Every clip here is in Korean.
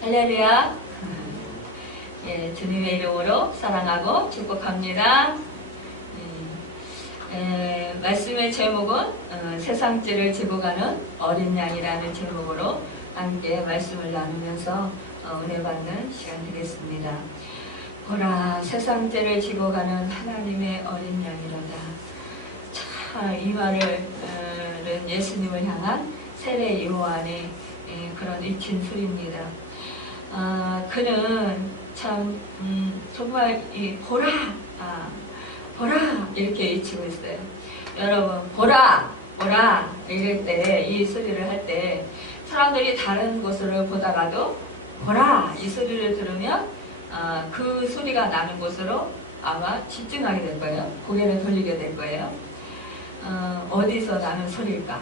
할렐루야. 예, 주님의 이름으로 사랑하고 축복합니다. 말씀의 제목은 세상죄를 지고 가는 어린 양이라는 제목으로 함께 말씀을 나누면서 은혜 받는 시간 되겠습니다. 보라, 세상죄를 지고 가는 하나님의 어린 양이로다. 참, 이 말은 예수님을 향한 세례 요한의 그런 익힌 소리입니다. 그는 참 정말 보라, 보라 이렇게 외치고 있어요. 여러분, 보라, 보라 이럴 때, 이 소리를 할 때 사람들이 다른 곳으로 보다가도 보라 이 소리를 들으면 그 소리가 나는 곳으로 아마 집중하게 될 거예요. 고개를 돌리게 될 거예요. 어디서 나는 소리일까?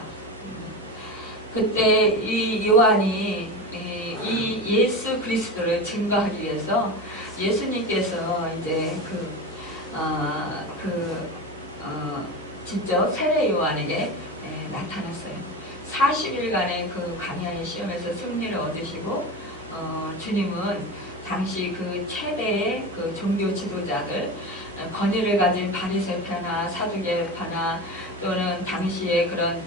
그때 이 요한이 이 예수 그리스도를 증거하기 위해서 예수님께서 이제 직접 세례 요한에게 나타났어요. 40일간의 그 광야의 시험에서 승리를 얻으시고 주님은 당시 그 최대의 그 종교 지도자들, 권위를 가진 바리새파나 사두개파나 또는 당시에 그런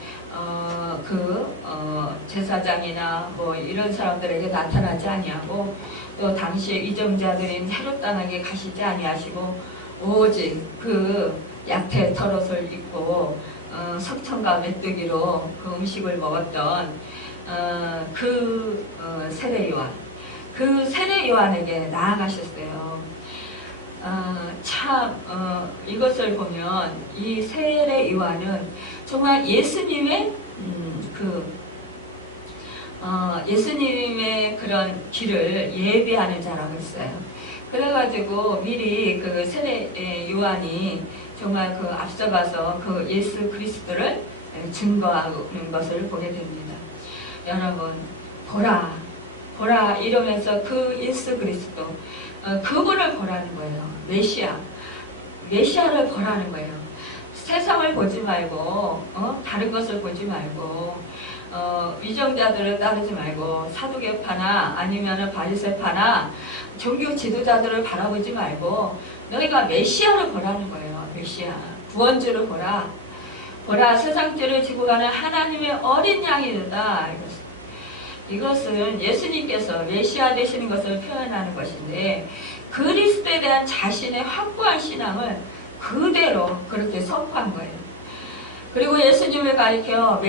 제사장이나 뭐 이런 사람들에게 나타나지 아니하고, 또 당시에 위정자들인 헤롯 땅에게 가시지 아니하시고 오직 그 약태 털옷을 입고 석청과 메뚜기로 그 음식을 먹었던 세례 요한, 그 세례 요한에게 나아가셨어요. 이것을 보면 이 세례 요한은 정말 예수님의 예수님의 그런 길을 예비하는 자라고 했어요. 그래가지고 미리 그 세례 요한이 정말 그 앞서가서 그 예수 그리스도를 증거하는 것을 보게 됩니다. 여러분, 보라, 보라 이러면서 그 예수 그리스도, 그분을 보라는 거예요. 메시아를 보라는 거예요. 세상을 보지 말고, 다른 것을 보지 말고, 위정자들을 따르지 말고, 사두개파나 아니면 바리새파나 종교 지도자들을 바라보지 말고, 너희가 메시아를 보라는 거예요. 메시아, 구원주를 보라. 보라, 세상죄를 지고 가는 하나님의 어린 양이다. 이것은 예수님께서 메시아 되시는 것을 표현하는 것인데, 그리스도에 대한 자신의 확고한 신앙을 그대로 그렇게 선포한 거예요. 그리고 예수님을 가리켜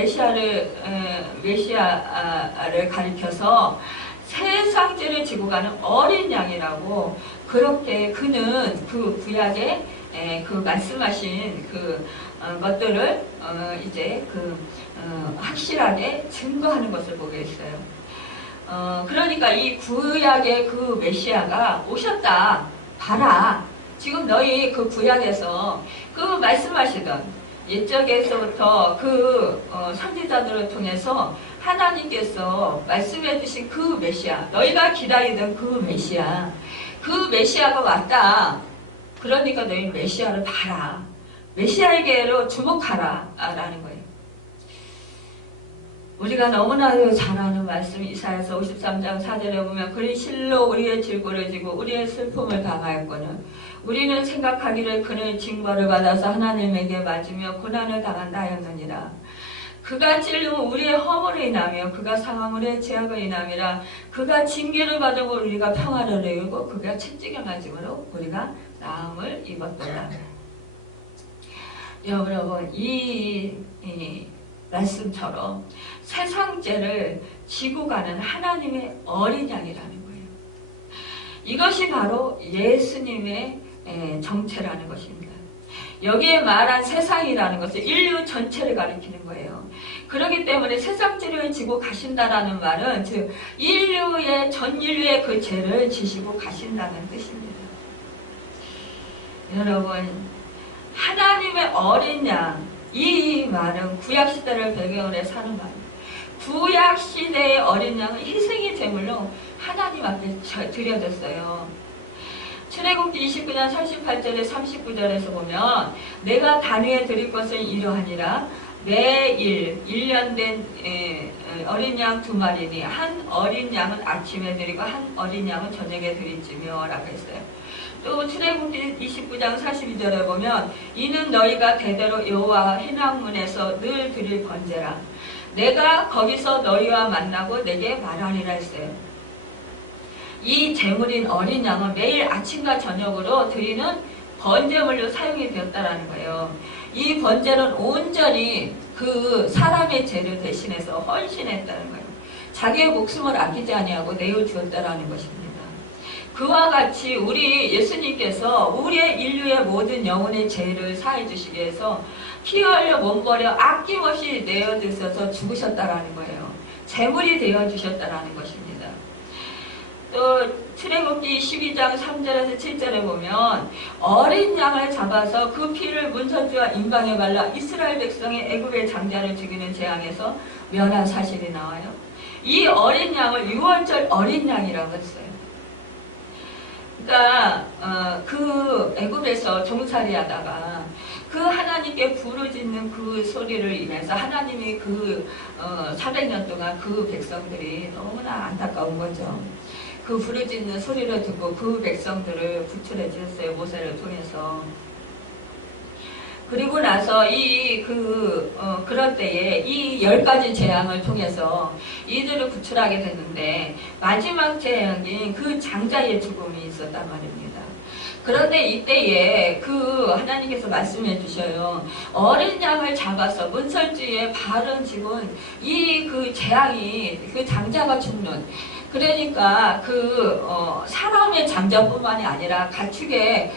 메시아를 가리켜서 세상죄를 지고 가는 어린 양이라고, 그렇게 그는 그 구약에 그 말씀하신 그 것들을 이제 확실하게 증거하는 것을 보게 했어요. 그러니까 이 구약의 그 메시아가 오셨다. 봐라. 지금 너희 그 구약에서 그 말씀하시던 옛적에서부터 그 선지자들을 통해서 하나님께서 말씀해 주신 그 메시아, 너희가 기다리던 그 메시아가 왔다. 그러니까 너희 메시아를 봐라. 메시아에게로 주목하라. 라는 거예요. 우리가 너무나도 잘 아는 말씀, 이사야서 53장 4절에 보면, 그의 실로 우리의 질고를 지고 우리의 슬픔을 당하였거늘 우리는 생각하기를 그는 징벌을 받아서 하나님에게 맞으며 고난을 당한다 하였느니라. 그가 찔림은 우리의 허물을 인하며 그가 상함 우리의 죄악을 인함이라. 그가 징계를 받으고 우리가 평화를 이루고 그가 채찍에 맞음으로 우리가 나음을 입었도다. 여러분, 이 말씀처럼 세상죄를 지고 가는 하나님의 어린 양이라는 거예요. 이것이 바로 예수님의 정체라는 것입니다. 여기에 말한 세상이라는 것은 인류 전체를 가리키는 거예요. 그렇기 때문에 세상죄를 지고 가신다라는 말은 즉 전 인류의 그 죄를 지시고 가신다는 뜻입니다. 여러분, 하나님의 어린 양, 이 말은 구약시대를 배경으로 해서 하는 말입니다. 구약시대의 어린 양은 희생의 제물로 하나님 앞에 드려졌어요. 출애굽기 29장 38절에 39절에서 보면, 내가 단위에 드릴 것은 이러하니라. 매일 1년 된 어린 양 2마리니 한 어린 양은 아침에 드리고 한 어린 양은 저녁에 드릴지며 라고 했어요. 또 출애굽기 29장 42절에 보면 이는 너희가 대대로 여호와 회막문에서 늘 드릴 번제라. 내가 거기서 너희와 만나고 내게 말하리라 했어요. 이 제물인 어린 양은 매일 아침과 저녁으로 드리는 번제물로 사용이 되었다라는 거예요. 이 번제는 온전히 그 사람의 죄를 대신해서 헌신했다는 거예요. 자기의 목숨을 아끼지 아니하고 내어주었다라는 것입니다. 그와 같이 우리 예수님께서 우리의 인류의 모든 영혼의 죄를 사해 주시기 위해서 피 흘려 몸 버려 아낌없이 내어주셔서 죽으셨다라는 거예요. 제물이 되어주셨다라는 것입니다. 또 출애굽기 12장 3절에서 7절에 보면 어린 양을 잡아서 그 피를 문선주와 임방에 발라 이스라엘 백성의 애굽의 장자를 죽이는 재앙에서 면한 사실이 나와요. 이 어린 양을 6월절 어린 양이라고 했어요. 그러니까 그 애굽에서 종살이 하다가 그 하나님께 부르짖는 그 소리를 인해서 하나님이 그 400년 동안 그 백성들이 너무나 안타까운 거죠. 그 부르짖는 소리를 듣고 그 백성들을 구출해 주셨어요. 모세를 통해서. 그리고 나서 그럴 때에 이 10가지 재앙을 통해서 이들을 구출하게 됐는데 마지막 재앙인 그 장자의 죽음이 있었단 말입니다. 그런데 이때에 그 하나님께서 말씀해 주셔요. 어린 양을 잡아서 문설주에 발은 지금 그 재앙이 그 장자가 죽는 그러니까 사람의 장자뿐만이 아니라 가축에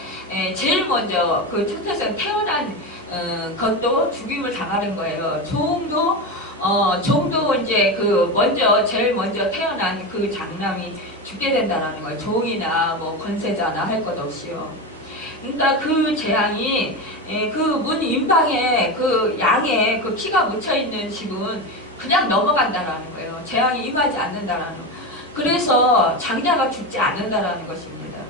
제일 먼저 그 첫태생 태어난 것도 죽임을 당하는 거예요. 종도 이제 제일 먼저 태어난 그 장남이 죽게 된다는 거예요. 종이나 뭐 권세자나 할 것 없이요. 그러니까 그 재앙이 그 문 임방에 그 양에 그 피가 묻혀 있는 집은 그냥 넘어간다라는 거예요. 재앙이 임하지 않는다라는 거예요. 그래서 장자가 죽지 않는다라는 것입니다.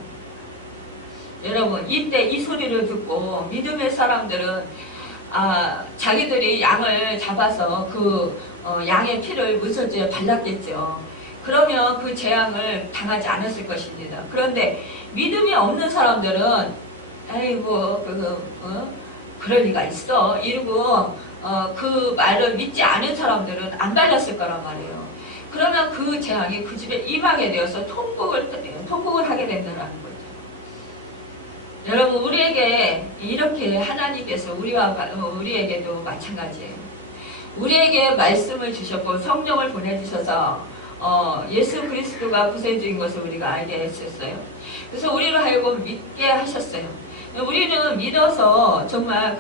여러분, 이때 이 소리를 듣고 믿음의 사람들은 자기들이 양을 잡아서 양의 피를 문설주에 발랐겠죠. 그러면 그 재앙을 당하지 않았을 것입니다. 그런데 믿음이 없는 사람들은 아이고 그럴 리가 있어 이러고 그 말을 믿지 않은 사람들은 안 발랐을 거란 말이에요. 그러면 그 재앙이 그 집에 임하게 되어서 통곡을 하게 된다는 거죠. 여러분, 우리에게 이렇게 하나님께서 우리에게도 마찬가지예요. 우리에게 말씀을 주셨고 성령을 보내주셔서 예수 그리스도가 구세주인 것을 우리가 알게 했었어요. 그래서 우리를 하여금 믿게 하셨어요. 우리는 믿어서 정말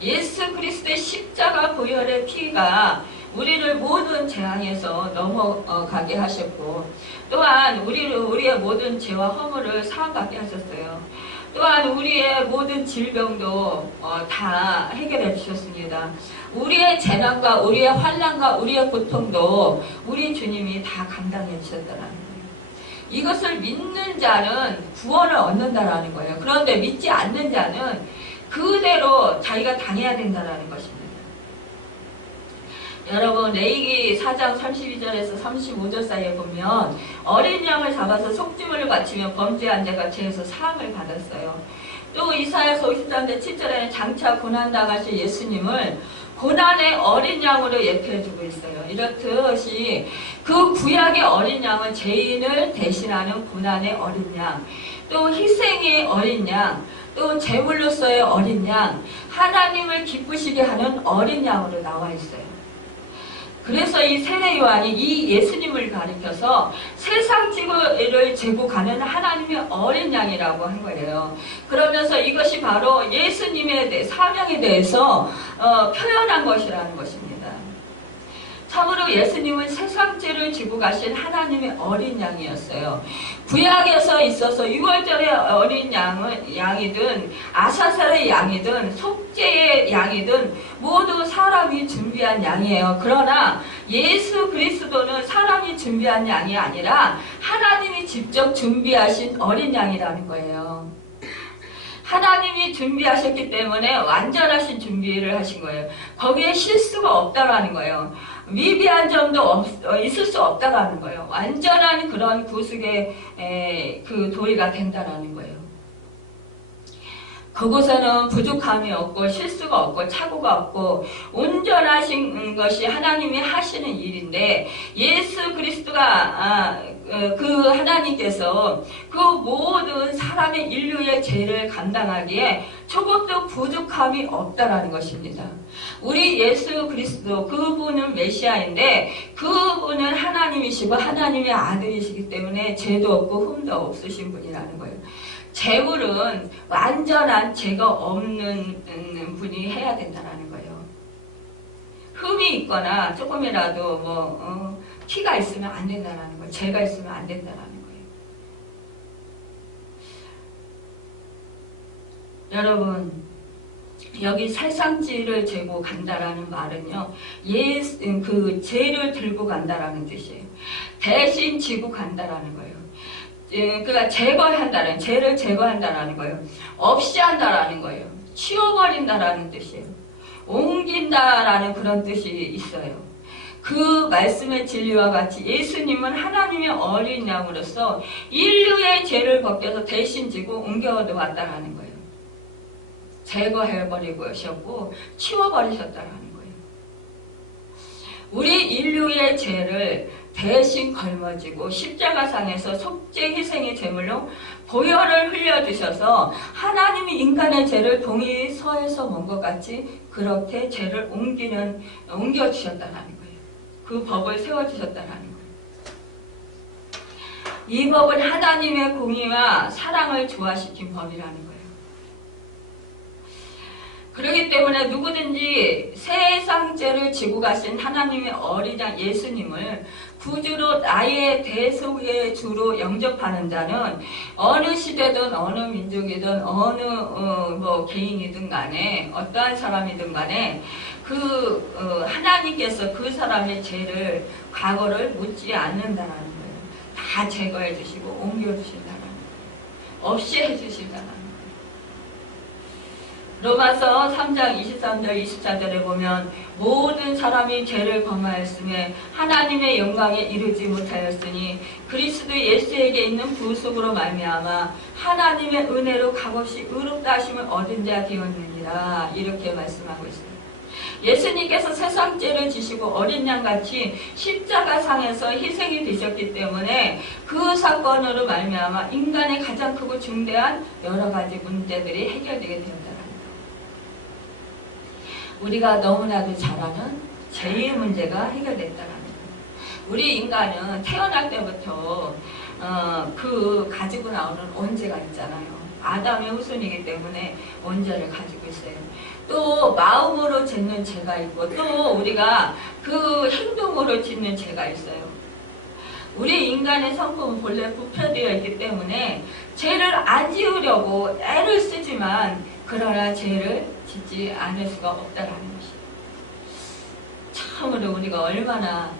예수 그리스도의 십자가 보혈의 피가 우리를 모든 재앙에서 넘어가게 하셨고, 또한 우리의 모든 죄와 허물을 사함받게 하셨어요. 또한 우리의 모든 질병도 다 해결해 주셨습니다. 우리의 재난과 우리의 환난과 우리의 고통도 우리 주님이 다 감당해 주셨다는 거예요. 이것을 믿는 자는 구원을 얻는다라는 거예요. 그런데 믿지 않는 자는 그대로 자기가 당해야 된다는 것입니다. 여러분, 레위기 4장 32절에서 35절 사이에 보면 어린 양을 잡아서 속죄물을 바치며 범죄한 자가 죄에서 사함을 받았어요. 또 이사야서 53장 7절에는 장차 고난당하실 예수님을 고난의 어린 양으로 예표해주고 있어요. 이렇듯이 그 구약의 어린 양은 죄인을 대신하는 고난의 어린 양, 또 희생의 어린 양, 또 제물로서의 어린 양, 하나님을 기쁘시게 하는 어린 양으로 나와 있어요. 그래서 이 세례 요한이 이 예수님을 가리켜서 세상 지구를 재고 가는 하나님의 어린 양이라고 한 거예요. 그러면서 이것이 바로 예수님의 사명에 대해서 표현한 것이라는 것입니다. 참으로 예수님은 세상 죄를 지고 가신 하나님의 어린 양이었어요. 구약에서 있어서 6월절의 어린 양이든 아사살의 양이든 속죄의 양이든 모두 사람이 준비한 양이에요. 그러나 예수 그리스도는 사람이 준비한 양이 아니라 하나님이 직접 준비하신 어린 양이라는 거예요. 하나님이 준비하셨기 때문에 완전하신 준비를 하신 거예요. 거기에 실수가 없다라는 거예요. 미비한 점도 있을 수 없다라는 거예요. 완전한 그런 구속의 그 도리가 된다라는 거예요. 그곳에는 부족함이 없고 실수가 없고 착오가 없고 온전하신 것이 하나님이 하시는 일인데, 예수 그리스도가 그 하나님께서 그 모든 사람의 인류의 죄를 감당하기에 조금도 부족함이 없다라는 것입니다. 우리 예수 그리스도, 그분은 메시아인데 그분은 하나님이시고 하나님의 아들이시기 때문에 죄도 없고 흠도 없으신 분이라는 거예요. 제물은 완전한 죄가 없는 분이 해야 된다는 거예요. 흠이 있거나 조금이라도 티가 있으면 안 된다는 거예요. 죄가 있으면 안 된다는 거예요. 여러분, 여기 살상지를 재고 간다라는 말은요, 그 죄를 들고 간다라는 뜻이에요. 대신 지고 간다라는 거예요. 그러니까 제거한다는, 죄를 제거한다라는 거예요. 없이 한다라는 거예요. 치워버린다라는 뜻이에요. 옮긴다라는 그런 뜻이 있어요. 그 말씀의 진리와 같이 예수님은 하나님의 어린 양으로서 인류의 죄를 벗겨서 대신 지고 옮겨왔다라는 거예요. 제거해버리셨고 치워버리셨다라는 거예요. 우리 인류의 죄를 대신 걸머지고 십자가상에서 속죄 희생의 제물로 보혈을 흘려주셔서 하나님이 인간의 죄를 동이 서에서 먼 것 같이 그렇게 죄를 옮겨주셨다는 거예요. 그 법을 세워주셨다는 거예요. 이 법은 하나님의 공의와 사랑을 조화시킨 법이라는 거예요. 그렇기 때문에 누구든지 세상 죄를 지고 가신 하나님의 어린 양 예수님을 구주로 나의 대속의 주로 영접하는 자는 어느 시대든 어느 민족이든 어느 개인이든 간에 어떠한 사람이든 간에 하나님께서 그 사람의 죄를 과거를 묻지 않는다는 거예요. 다 제거해 주시고 옮겨 주신다는 거예요. 없이 해 주신다는 거예요. 로마서 3장 23절 24절에 보면 모든 사람이 죄를 범하였음에 하나님의 영광에 이르지 못하였으니 그리스도 예수에게 있는 부속으로 말미암아 하나님의 은혜로 값없이 의롭다 하심을 얻은 자 되었느니라. 이렇게 말씀하고 있습니다. 예수님께서 세상 죄를 지시고 어린 양같이 십자가상에서 희생이 되셨기 때문에 그 사건으로 말미암아 인간의 가장 크고 중대한 여러 가지 문제들이 해결되게 되었다. 우리가 너무나도 잘 아는 죄의 문제가 해결됐다는 거예요. 우리 인간은 태어날 때부터 가지고 나오는 원죄가 있잖아요. 아담의 후손이기 때문에 원죄를 가지고 있어요. 또 마음으로 짓는 죄가 있고 또 우리가 그 행동으로 짓는 죄가 있어요. 우리 인간의 성품은 본래 부패되어 있기 때문에 죄를 안 지으려고 애를 쓰지만 그러나 죄를 짓지 않을 수가 없다라는 것이에요. 참으로 우리가 얼마나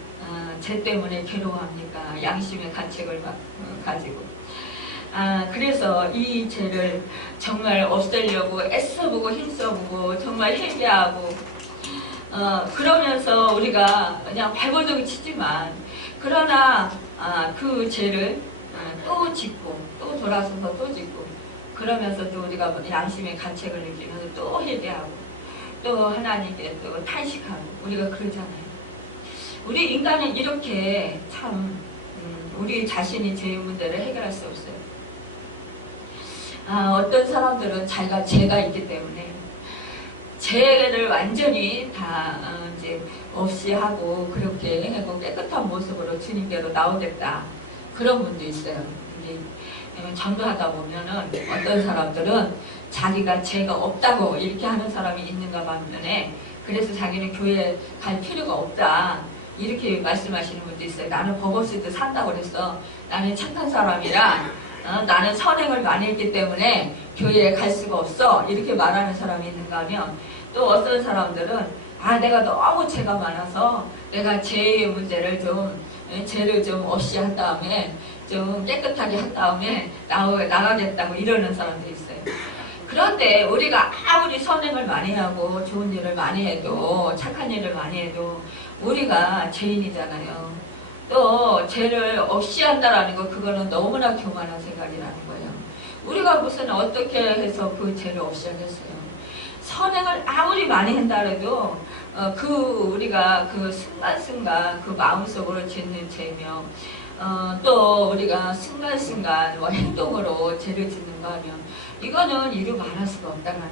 죄 때문에 괴로워합니까? 양심의 가책을 가지고. 그래서 이 죄를 정말 없애려고 애써보고 힘써보고 정말 회개하고 그러면서 우리가 그냥 발버둥 치지만 그러나 그 죄를 또 짓고 또 돌아서서 또 짓고 그러면서 또 우리가 양심의 가책을 느끼면서 또 회개하고 또 하나님께 또 탄식하고 우리가 그러잖아요. 우리 인간은 이렇게 참 우리 자신이 죄의 문제를 해결할 수 없어요. 어떤 사람들은 자기가 죄가 있기 때문에 죄를 완전히 다 이제 없이 하고 그렇게 하고 깨끗한 모습으로 주님께로 나오겠다 그런 분도 있어요. 전도하다 보면은 어떤 사람들은 자기가 죄가 없다고 이렇게 하는 사람이 있는가 반면에 그래서 자기는 교회에 갈 필요가 없다 이렇게 말씀하시는 분도 있어요. 나는 버거스도 산다고 그랬어. 나는 착한 사람이라 나는 선행을 많이 했기 때문에 교회에 갈 수가 없어 이렇게 말하는 사람이 있는가 하면 또 어떤 사람들은 내가 너무 죄가 많아서 내가 죄의 문제를 죄를 좀 없이 한 다음에 좀 깨끗하게 한 다음에 나가겠다고 이러는 사람들이 있어요. 그런데 우리가 아무리 선행을 많이 하고 좋은 일을 많이 해도 착한 일을 많이 해도 우리가 죄인이잖아요. 또 죄를 없이 한다라는 거 그거는 너무나 교만한 생각이라는 거예요. 우리가 무슨 어떻게 해서 그 죄를 없이 하겠어요. 선행을 아무리 많이 한다 해도 우리가 그 순간순간 그 마음속으로 짓는 죄며 또 우리가 순간순간 행동으로 죄를 짓는가 하면 이거는 이루 말할 수가 없다는 거예요.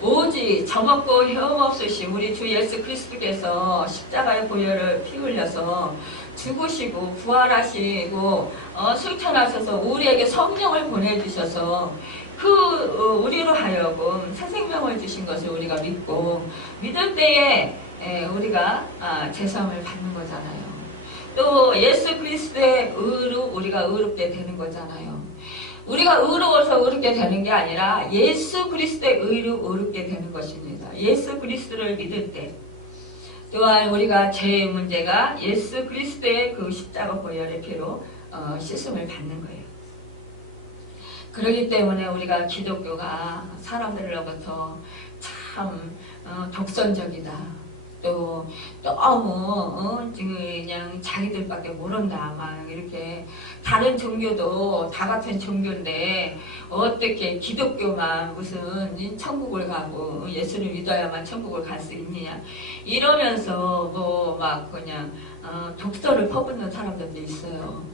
오직 저먹고 혐없으신 우리 주 예수 그리스도께서 십자가의 보혈을 피 흘려서 죽으시고 부활하시고 승천하셔서 우리에게 성령을 보내주셔서 우리로 하여금 새 생명을 주신 것을 우리가 믿고 믿을 때에 우리가 죄사함을 받는 거잖아요. 또 예수 그리스도의 의로 우리가 의롭게 되는 거잖아요. 우리가 의로워서 의롭게 되는 게 아니라 예수 그리스도의 의로 의롭게 되는 것입니다. 예수 그리스도를 믿을 때 또한 우리가 죄의 문제가 예수 그리스도의 그 십자가 보혈의 피로 씻음을 받는 거예요. 그렇기 때문에 우리가 기독교가 사람들로부터 참 독선적이다. 또 너무 그냥 자기들밖에 모른다 막 이렇게 다른 종교도 다 같은 종교인데 어떻게 기독교만 무슨 천국을 가고 예수를 믿어야만 천국을 갈 수 있느냐 이러면서 뭐 막 그냥 독설을 퍼붓는 사람들도 있어요.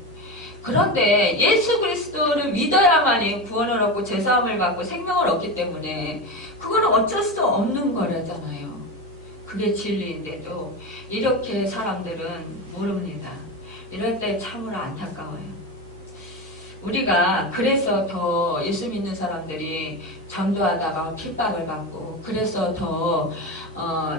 그런데 예수 그리스도를 믿어야만이 구원을 얻고 죄사함을 받고 생명을 얻기 때문에 그거는 어쩔 수 없는 거라잖아요. 그게 진리인데도 이렇게 사람들은 모릅니다. 이럴 때 참으로 안타까워요. 우리가 그래서 더 예수 믿는 사람들이 전도하다가 핍박을 받고 그래서 더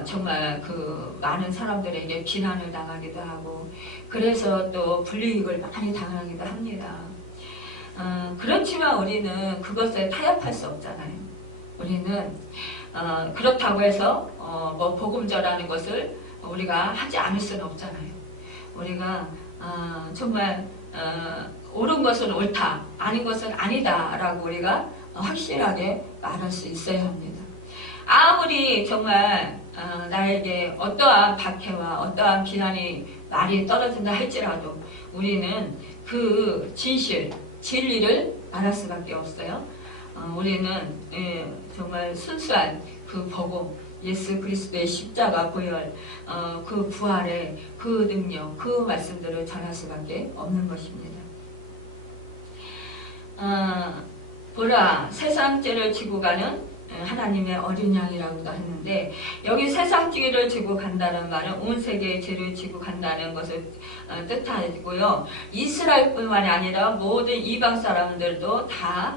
정말 그 많은 사람들에게 비난을 당하기도 하고 그래서 또 불이익을 많이 당하기도 합니다. 그렇지만 우리는 그것에 타협할 수 없잖아요. 우리는 그렇다고 해서 뭐 복음 전하는 것을 우리가 하지 않을 수는 없잖아요. 우리가 정말 옳은 것은 옳다, 아닌 것은 아니다라고 우리가 확실하게 말할 수 있어야 합니다. 아무리 정말 나에게 어떠한 박해와 어떠한 비난이 말이 떨어진다 할지라도 우리는 그 진리를 말할 수밖에 없어요. 우리는 정말 순수한 그 복음, 예수 그리스도의 십자가 보혈, 그 부활의 그 능력, 그 말씀들을 전할 수밖에 없는 것입니다. 보라, 세상 죄를 지고 가는 하나님의 어린 양이라고도 했는데 여기 세상 죄를 지고 간다는 말은 온 세계의 죄를 지고 간다는 것을 뜻하고요. 이스라엘뿐만이 아니라 모든 이방 사람들도 다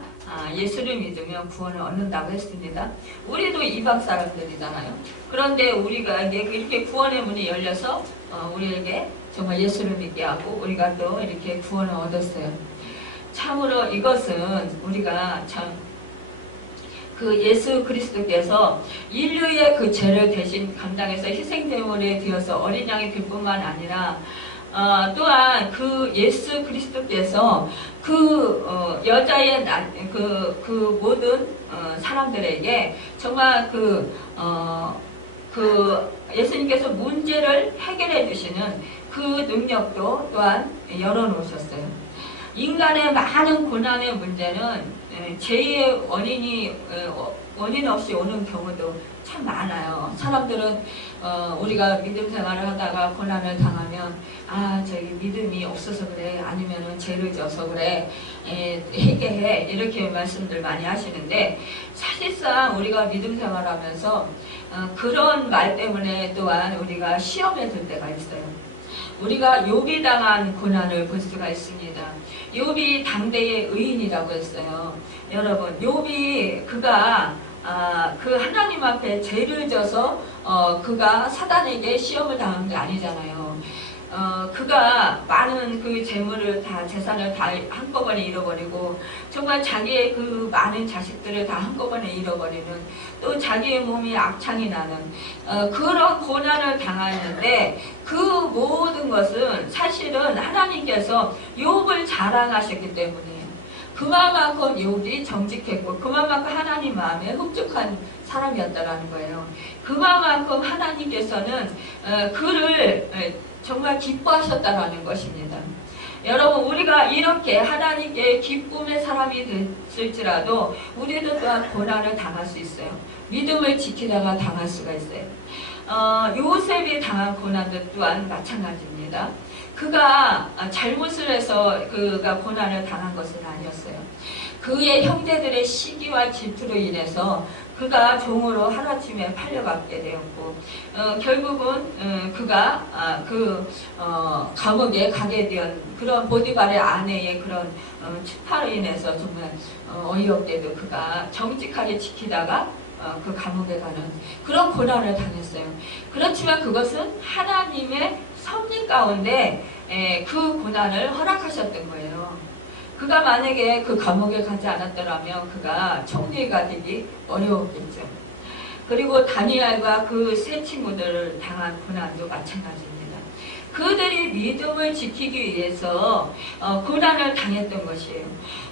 예수를 믿으면 구원을 얻는다고 했습니다. 우리도 이방 사람들이잖아요. 그런데 우리가 이렇게 구원의 문이 열려서 우리에게 정말 예수를 믿게 하고 우리가 또 이렇게 구원을 얻었어요. 참으로 이것은 우리가 참 그 예수 그리스도께서 인류의 그 죄를 대신 감당해서 희생제물에 되어서 어린 양이 될 뿐만 아니라 또한 그 예수 그리스도께서 그 여자의 그 모든 사람들에게 정말 그 예수님께서 문제를 해결해 주시는 그 능력도 또한 열어놓으셨어요. 인간의 많은 고난의 문제는 죄의 원인 없이 오는 경우도 참 많아요. 사람들은 우리가 믿음 생활을 하다가 고난을 당하면 저기 믿음이 없어서 그래, 아니면은 죄를 져서 그래, 회개해, 이렇게 말씀들 많이 하시는데 사실상 우리가 믿음 생활하면서 그런 말 때문에 또한 우리가 시험에 들 때가 있어요. 우리가 욥이 당한 고난을 볼 수가 있습니다. 욥이 당대의 의인이라고 했어요. 여러분, 욥이 그가 그 하나님 앞에 죄를 져서 그가 사단에게 시험을 당한 게 아니잖아요. 그가 많은 그 재물을 다, 재산을 다 한꺼번에 잃어버리고 정말 자기의 그 많은 자식들을 다 한꺼번에 잃어버리는, 또 자기의 몸이 악창이 나는 그런 고난을 당하는데 그 모든 것은 사실은 하나님께서 욥을 자랑하셨기 때문이에요. 그 그만큼 욥이 정직했고 그만큼 하나님 마음에 흡족한 사람이었다라는 거예요. 그만큼 하나님께서는 그를 정말 기뻐하셨다라는 것입니다. 여러분, 우리가 이렇게 하나님께 기쁨의 사람이 됐을지라도 우리도 또한 고난을 당할 수 있어요. 믿음을 지키다가 당할 수가 있어요. 요셉이 당한 고난도 또한 마찬가지입니다. 그가 잘못을 해서 그가 고난을 당한 것은 아니었어요. 그의 형제들의 시기와 질투로 인해서 그가 종으로 하루아침에 팔려가게 되었고 결국은 그가 감옥에 가게 된 그런 보디발의 아내의 그런 추파로 인해서 정말 어이없게도 그가 정직하게 지키다가 그 감옥에 가는 그런 고난을 당했어요. 그렇지만 그것은 하나님의 섭리 가운데 그 고난을 허락하셨던 거예요. 그가 만약에 그 감옥에 가지 않았더라면 그가 총리가 되기 어려웠겠죠. 그리고 다니엘과 그 세 친구들을 당한 고난도 마찬가지입니다. 그들이 믿음을 지키기 위해서 고난을 당했던 것이에요.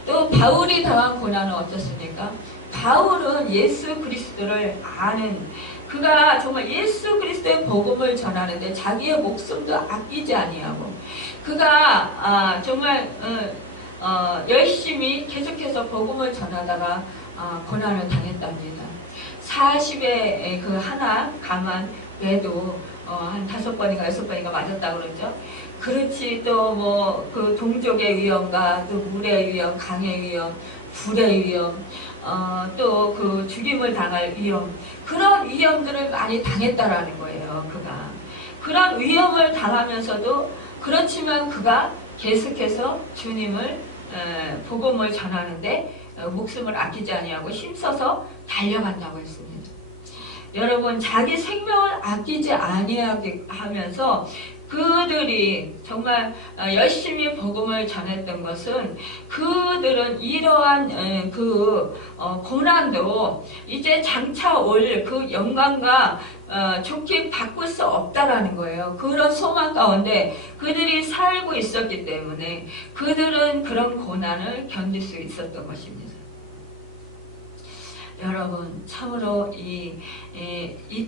또 바울이 당한 고난은 어떻습니까? 바울은 예수 그리스도를 아는 그가 정말 예수 그리스도의 복음을 전하는데 자기의 목숨도 아끼지 아니하고 그가 정말 열심히 계속해서 복음을 전하다가 고난을 당했답니다. 40에 그 하나 감한 매도 한 5번인가 6번인가 맞았다고 그러죠. 그렇지 또 뭐 그 동족의 위험과 또 물의 위험, 강의 위험, 불의 위험, 또 그 죽임을 당할 위험 그런 위험들을 많이 당했다라는 거예요. 그가 그런 위험을 당하면서도 그렇지만 그가 계속해서 주님을 복음을 전하는데 목숨을 아끼지 아니하고 힘써서 달려간다고 했습니다. 여러분 자기 생명을 아끼지 아니하게 하면서 그들이 정말 열심히 복음을 전했던 것은 그들은 이러한 고난도 이제 장차 올 그 영광과 좋게 바꿀 수 없다라는 거예요. 그런 소망 가운데 그들이 살고 있었기 때문에 그들은 그런 고난을 견딜 수 있었던 것입니다. 여러분 참으로 이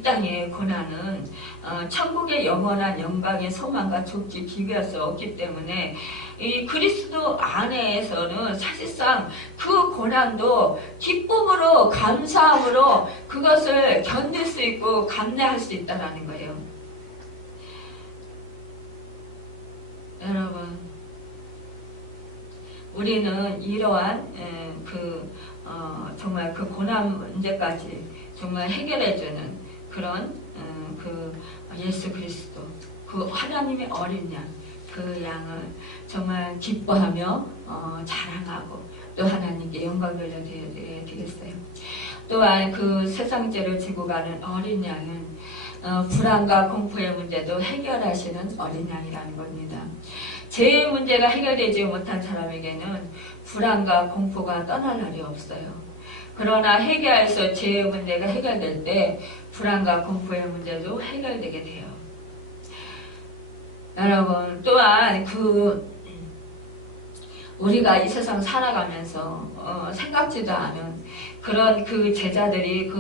땅의 고난은 천국의 영원한 영광의 소망과 좋게 비교할 수 없기 때문에 이 그리스도 안에서는 사실상 그 고난도 기쁨으로 감사함으로 그것을 견딜 수 있고 감내할 수 있다는 거예요. 여러분 우리는 이러한 정말 그 고난 문제까지 정말 해결해주는 그런 그 예수 그리스도 그 하나님의 어린 양 그 양을 정말 기뻐하며 자랑하고 또 하나님께 영광 돌려드려야 되겠어요. 또한 그 세상죄를 지고 가는 어린 양은 불안과 공포의 문제도 해결하시는 어린 양이라는 겁니다. 죄의 문제가 해결되지 못한 사람에게는 불안과 공포가 떠날 날이 없어요. 그러나 해결해서 죄의 문제가 해결될 때 불안과 공포의 문제도 해결되게 돼요. 여러분 또한 우리가 이 세상 살아가면서 생각지도 않은 그런 그 제자들이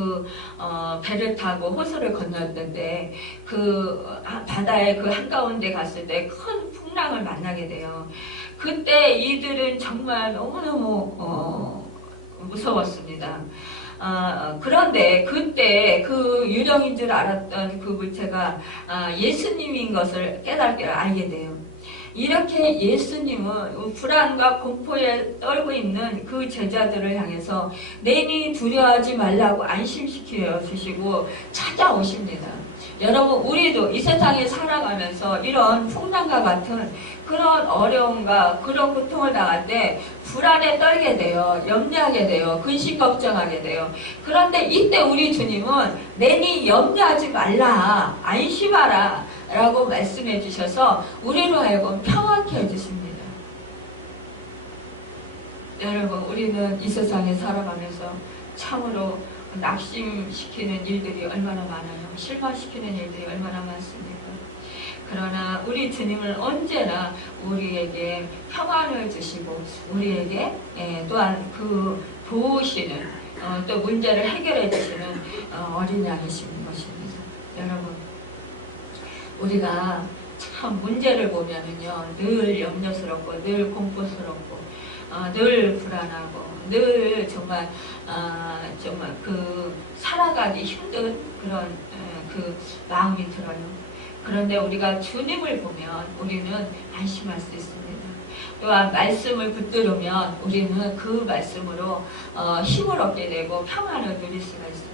배를 타고 호수를 건넜는데 그 바다의 그 한가운데 갔을 때 큰 풍랑을 만나게 돼요. 그때 이들은 정말 너무너무 무서웠습니다. 그런데 그때 그 유령인 줄 알았던 그 물체가 예수님인 것을 깨닫게 알게 돼요. 이렇게 예수님은 불안과 공포에 떨고 있는 그 제자들을 향해서 내니 두려워하지 말라고 안심시켜 주시고 찾아오십니다. 여러분 우리도 이 세상에 살아가면서 이런 풍랑과 같은 그런 어려움과 그런 고통을 당할 때 불안에 떨게 돼요. 염려하게 돼요. 근심 걱정하게 돼요. 그런데 이때 우리 주님은 내니 염려하지 말라 안심하라 라고 말씀해 주셔서 우리로 하여금 평안케 해주십니다. 여러분 우리는 이 세상에 살아가면서 참으로 낙심시키는 일들이 얼마나 많아요. 실망시키는 일들이 얼마나 많습니까? 그러나 우리 주님은 언제나 우리에게 평안을 주시고 우리에게 또한 그 도우시는 또 문제를 해결해 주시는 어린 양이신 것입니다. 여러분, 우리가 참 문제를 보면은요 늘 염려스럽고 늘 공포스럽고 늘 불안하고 늘 정말 정말 그 살아가기 힘든 그런 그 마음이 들어요. 그런데 우리가 주님을 보면 우리는 안심할 수 있습니다. 또한 말씀을 붙들으면 우리는 그 말씀으로 힘을 얻게 되고 평안을 누릴 수가 있습니다.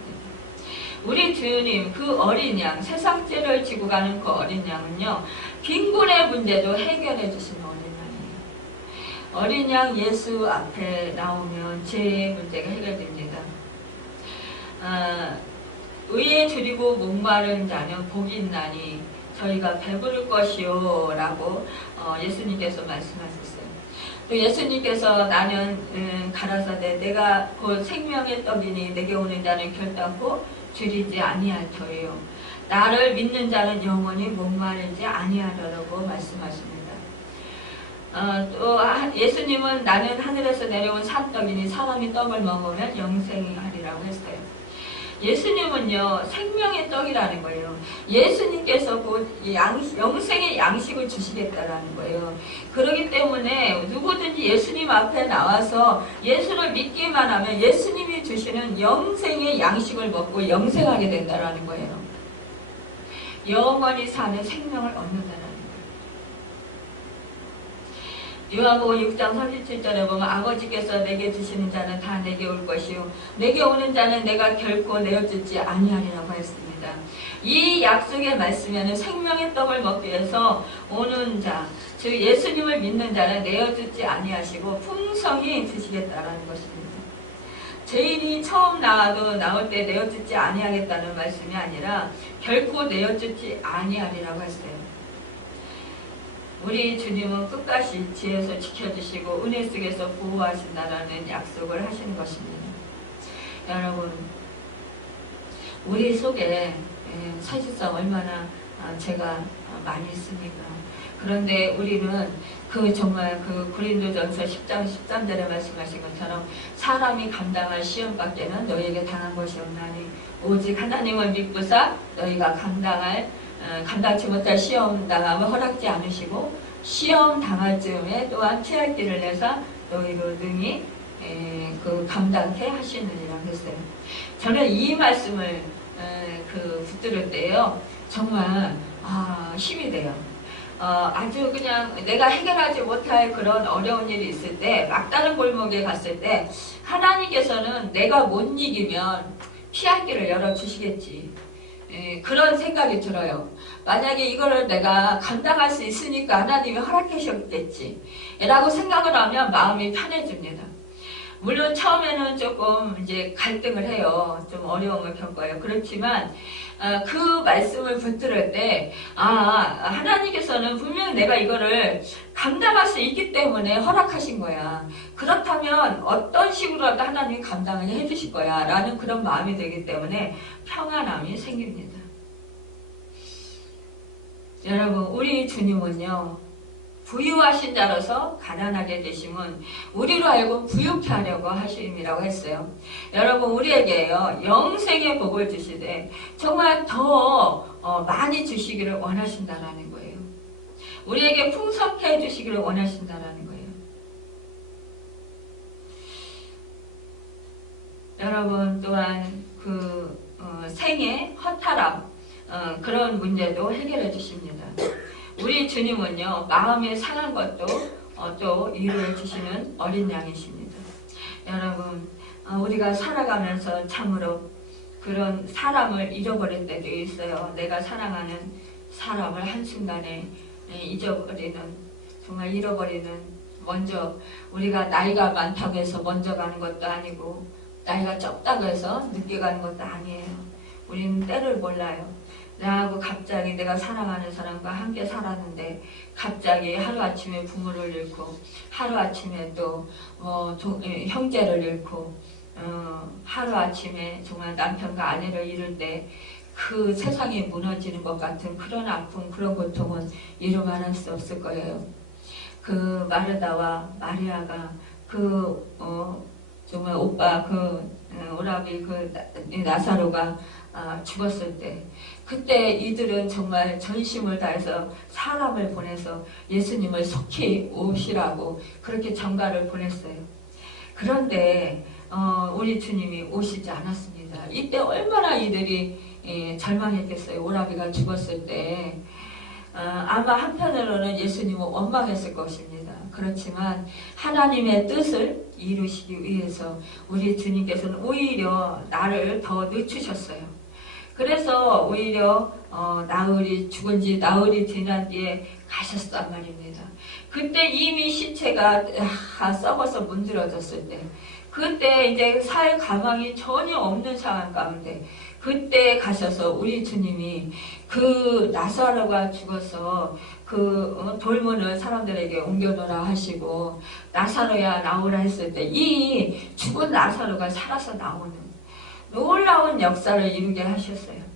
우리 주님 그 어린 양, 세상 죄를 지고 가는 그 어린 양은요 빈곤의 문제도 해결해 주시는 어린 양이에요. 어린 양 예수 앞에 나오면 죄의 문제가 해결됩니다. 의에 줄이고 목마른 자는 복이 있나니 저희가 배부를 것이요 라고 예수님께서 말씀하셨어요. 또 예수님께서 나는 가라사대 내가 곧 생명의 떡이니 내게 오는 자는 결단코 줄이지 아니할 터예요. 나를 믿는 자는 영원히 목마르지 아니하리라고 말씀하십니다. 또 예수님은 나는 하늘에서 내려온 산떡이니 사람이 떡을 먹으면 영생이 하리라고 했어요. 예수님은요 생명의 떡이라는 거예요. 예수님께서 곧 영생의 양식을 주시겠다라는 거예요. 그렇기 때문에 누구든지 예수님 앞에 나와서 예수를 믿기만 하면 예수님이 주시는 영생의 양식을 먹고 영생하게 된다라는 거예요. 영원히 사는 생명을 얻는다라는 거예요. 요한복음 6장 37절에 보면 아버지께서 내게 주시는 자는 다 내게 올 것이요 내게 오는 자는 내가 결코 내어주지 아니하리라고 했습니다. 이 약속의 말씀에는 생명의 떡을 먹기 위해서 오는 자, 즉 예수님을 믿는 자는 내어주지 아니하시고 풍성히 주시겠다라는 것입니다. 죄인이 처음 나올 때 내어주지 아니하겠다는 말씀이 아니라 결코 내어주지 아니하리라고 했어요. 우리 주님은 끝까지 지혜에서 지켜주시고 은혜 속에서 보호하신다라는 약속을 하시는 것입니다. 여러분, 우리 속에 사실상 얼마나 죄가 많이 있습니까? 그런데 우리는 정말 고린도전서 10장 13절에 말씀하신 것처럼 사람이 감당할 시험밖에는 너희에게 당한 것이 없나니 오직 하나님을 믿고사 너희가 감당치 못할 시험 당함을 허락지 않으시고 시험 당할 즈음에 또한 피할 길을 내사 너희로 능히 감당케 하시느니라 했어요. 저는 이 말씀을 붙들을 때요 정말 힘이 돼요. 아주 그냥 내가 해결하지 못할 그런 어려운 일이 있을 때 막다른 골목에 갔을 때 하나님께서는 내가 못 이기면 피할 길을 열어주시겠지. 그런 생각이 들어요. 만약에 이거를 내가 감당할 수 있으니까 하나님이 허락하셨겠지 라고 생각을 하면 마음이 편해집니다. 물론 처음에는 조금 이제 갈등을 해요. 좀 어려움을 겪어요. 그렇지만 그 말씀을 붙들을 때 하나님께서는 분명히 내가 이거를 감당할 수 있기 때문에 허락하신 거야. 그렇다면 어떤 식으로라도 하나님이 감당을 해주실 거야 라는 그런 마음이 들기 때문에 평안함이 생깁니다. 여러분, 우리 주님은요 부유하신 자로서 가난하게 되심은 우리로 알고 부유케 하려고 하심이라고 했어요. 여러분, 우리에게요 영생의 복을 주시되 정말 더 많이 주시기를 원하신다라는 거예요. 우리에게 풍성케 해주시기를 원하신다라는 거예요. 여러분, 또한 생의 허탈함 그런 문제도 해결해 주십니다. 우리 주님은요 마음이 상한 것도 또 위로해 주시는 어린 양이십니다. 여러분, 우리가 살아가면서 참으로 그런 사람을 잃어버릴 때도 있어요. 내가 사랑하는 사람을 한순간에 잊어버리는, 정말 잃어버리는, 먼저 우리가 나이가 많다고 해서 먼저 가는 것도 아니고 나이가 적다고 해서 늦게 가는 것도 아니에요. 우리는 때를 몰라요. 나하고 갑자기 내가 사랑하는 사람과 함께 살았는데 갑자기 하루아침에 부모를 잃고 하루아침에 또 형제를 잃고 하루아침에 정말 남편과 아내를 잃을 때 그 세상이 무너지는 것 같은 그런 아픔, 그런 고통은 이루 말할 수 없을 거예요. 그 마르다와 마리아가 정말 오빠 오라비 나사로가 죽었을 때, 그때 이들은 정말 전심을 다해서 사람을 보내서 예수님을 속히 오시라고 그렇게 전가를 보냈어요. 그런데 우리 주님이 오시지 않았습니다. 이때 얼마나 이들이 절망했겠어요. 오라비가 죽었을 때. 아마 한편으로는 예수님은 원망했을 것입니다. 그렇지만 하나님의 뜻을 이루시기 위해서 우리 주님께서는 오히려 나를 더 늦추셨어요. 그래서 오히려 죽은 지 나흘이 지난 뒤에 가셨단 말입니다. 그때 이미 시체가 썩어서 문드러졌을 때, 그때 이제 살 가망이 전혀 없는 상황 가운데 그때 가셔서 우리 주님이 그 나사로가 죽어서 돌문을 사람들에게 옮겨놓으라 하시고 나사로야 나오라 했을 때 이 죽은 나사로가 살아서 나오는 놀라운 역사를 이루게 하셨어요.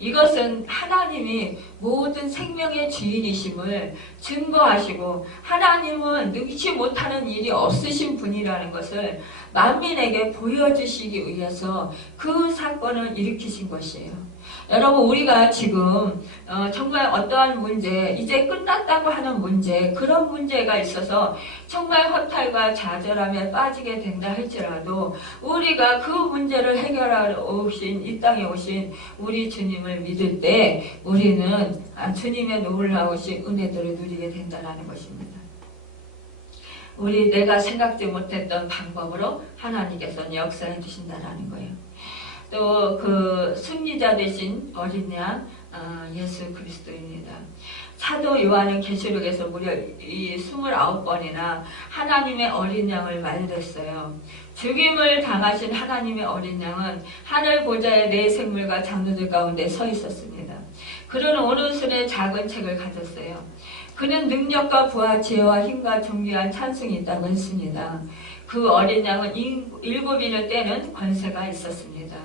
이것은 하나님이 모든 생명의 주인이심을 증거하시고 하나님은 능치 못하는 일이 없으신 분이라는 것을 만민에게 보여주시기 위해서 그 사건을 일으키신 것이에요. 여러분, 우리가 지금 정말 어떠한 문제, 이제 끝났다고 하는 문제, 그런 문제가 있어서 정말 허탈과 좌절함에 빠지게 된다 할지라도 우리가 그 문제를 해결하러 오신, 이 땅에 오신 우리 주님을 믿을 때 우리는 주님의 놀라우신 은혜들을 누리게 된다는 것입니다. 내가 생각지 못했던 방법으로 하나님께서는 역사해 주신다는 거예요. 또 승리자 되신 어린 양 예수 그리스도입니다. 사도 요한은 계시록에서 무려 29번이나 하나님의 어린 양을 말했어요. 죽임을 당하신 하나님의 어린 양은 하늘 보좌에 네 생물과 장로들 가운데 서 있었습니다. 그는 오른손에 작은 책을 가졌어요. 그는 능력과 부와 지혜와 힘과 존귀한 찬송이 있다고 했습니다. 그 어린 양은 7인을 떼는 권세가 있었습니다.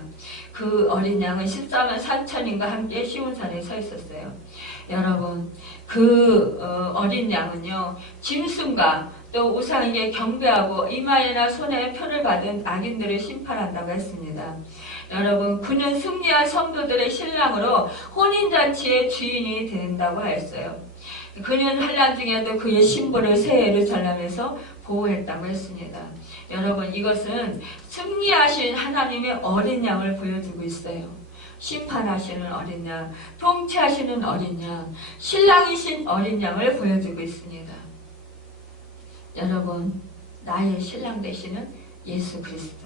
그 어린 양은 14만 4천인과 함께 시온산에 서 있었어요. 여러분, 어린 양은요, 짐승과 또 우상에게 경배하고 이마에나 손에 표를 받은 악인들을 심판한다고 했습니다. 여러분, 그는 승리한 성도들의 신랑으로 혼인잔치의 주인이 된다고 하였어요. 그는 환난 중에도 그의 신부를 새 예루살렘에서 보호했다고 했습니다. 여러분, 이것은 승리하신 하나님의 어린 양을 보여주고 있어요. 심판하시는 어린 양, 통치하시는 어린 양, 신랑이신 어린 양을 보여주고 있습니다. 여러분, 나의 신랑 되시는 예수 그리스도,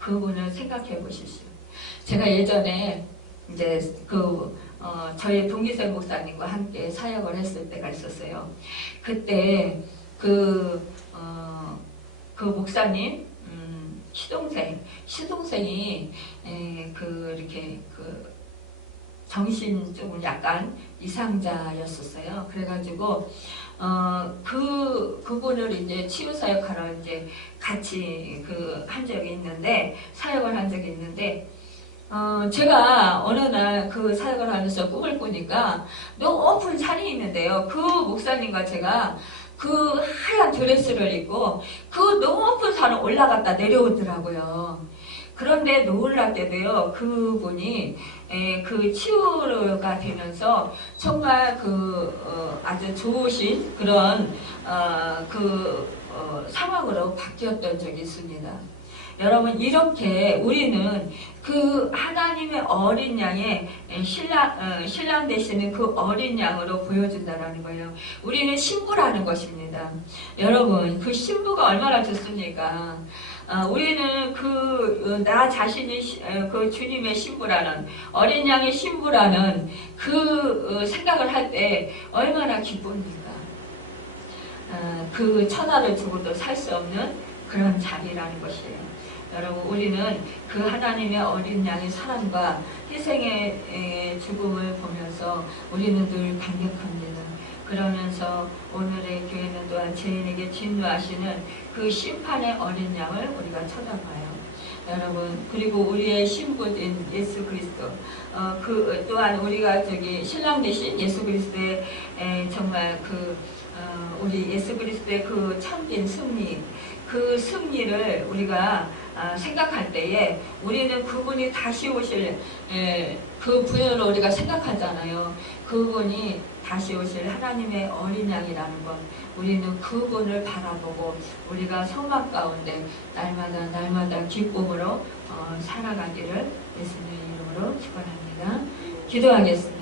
그분을 생각해 보십시오. 제가 예전에 이제 저희 동기생 목사님과 함께 사역을 했을 때가 있었어요. 그때 그 목사님 시동생이 이렇게 정신 좀 약간 이상자였었어요. 그래가지고 그분을 이제 치유 사역하러 이제 같이 한 적이 있는데, 사역을 한 적이 있는데, 제가 어느 날 그 사역을 하면서 꿈을 꾸니까 높은 산이 있는데요. 그 목사님과 제가 그 하얀 드레스를 입고 그 높은 산을 올라갔다 내려오더라고요. 그런데 놀랍게도요, 그분이 그 치유가 되면서 정말 아주 좋으신 그런 상황으로 바뀌었던 적이 있습니다. 여러분, 이렇게 우리는 그 하나님의 어린 양의 신랑 되시는 그 어린 양으로 보여준다는 거예요. 우리는 신부라는 것입니다. 여러분, 그 신부가 얼마나 좋습니까? 우리는 나 자신이 그 주님의 신부라는, 어린 양의 신부라는 그 생각을 할 때 얼마나 기쁩니까? 그 천하를 주고도 살 수 없는 그런 자리라는 것이에요. 여러분, 우리는 그 하나님의 어린 양의 사랑과 희생의 죽음을 보면서 우리는 늘 감격합니다. 그러면서 오늘의 교회는 또한 죄인에게 진노하시는 그 심판의 어린 양을 우리가 쳐다봐요. 여러분. 그리고 우리의 신부인 예수 그리스도, 그 또한 우리가 신랑 되신 예수 그리스도의 정말 우리 예수 그리스도의 그 참된 승리, 그 승리를 우리가 생각할 때에 우리는 그분이 다시 오실 그 분을 우리가 생각하잖아요. 그분이 다시 오실 하나님의 어린 양이라는 것, 우리는 그분을 바라보고 우리가 소망 가운데 날마다 기쁨으로 살아가기를 예수님의 이름으로 축원합니다. 기도하겠습니다.